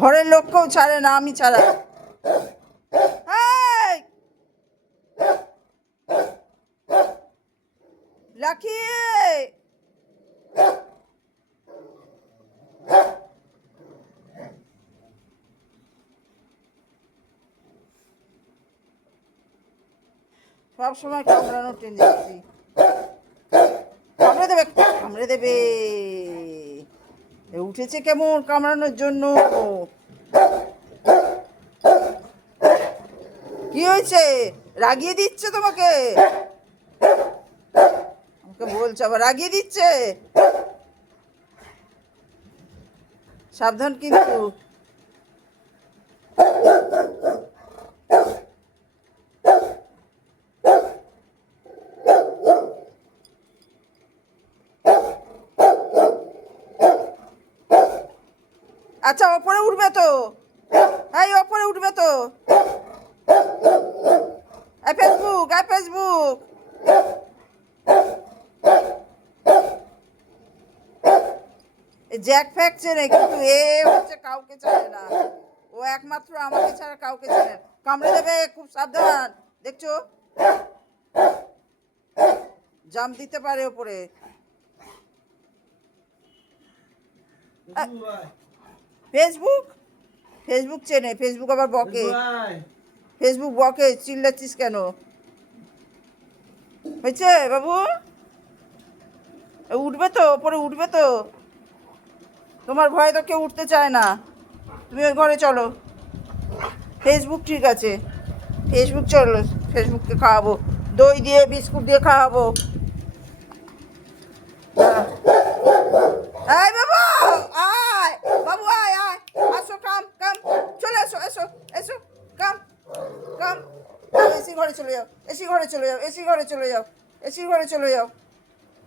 ঘরের লোককেও ছাড়ে না, আমি ছাড়া। এই লাকি, সব সময় কামড়ানোর টেন্ডেন্সি। কামড়ে দেবে, কামড়ে দেবে। উঠেছে কেমন কামড়ানোর জন্য। কি হয়েছে? রাগিয়ে দিচ্ছে তোমাকে? আমাকে বলছে আবার রাগিয়ে দিচ্ছে। সাবধান কিন্তু। আচ্ছা, ওপরে উঠবে তো। এই ওপরে উঠবে তো। Facebook, Facebook. জ্যাক ফ্যাক চেনে, কিন্তু এ হচ্ছে কাউকে চেনে না। ও একমাত্র আমাকে ছাড়া কাউকে চেনে। কামড়ে দেবে, খুব সাবধান। দেখছো, জাম দিতে পারে ওপরে। ফেসবুক, ফেসবুক চেনে। ফেসবুক আবার বকে। ফেসবুক বকে, চিল্লাচ্ছিস কেন? হয়েছে বাবু? উঠবে তো, ওপরে উঠবে তো। তোমার ভয়ে তো কেউ উঠতে চায় না। তুমি ওই ঘরে চলো। ফেসবুক ঠিক আছে, ফেসবুক চলো। ফেসবুককে খাওয়াবো, দই দিয়ে বিস্কুট দিয়ে খাওয়াবো। এই বাবু, আয় বাবু, আয় আয়, আসো, কাম কাম, চলে এসো, এসো এসো, কাম কাম। এসি ঘরে চলে যাও, এসি ঘরে চলে যাও, এসি ঘরে চলে যাও, এসি ঘরে চলে যাও।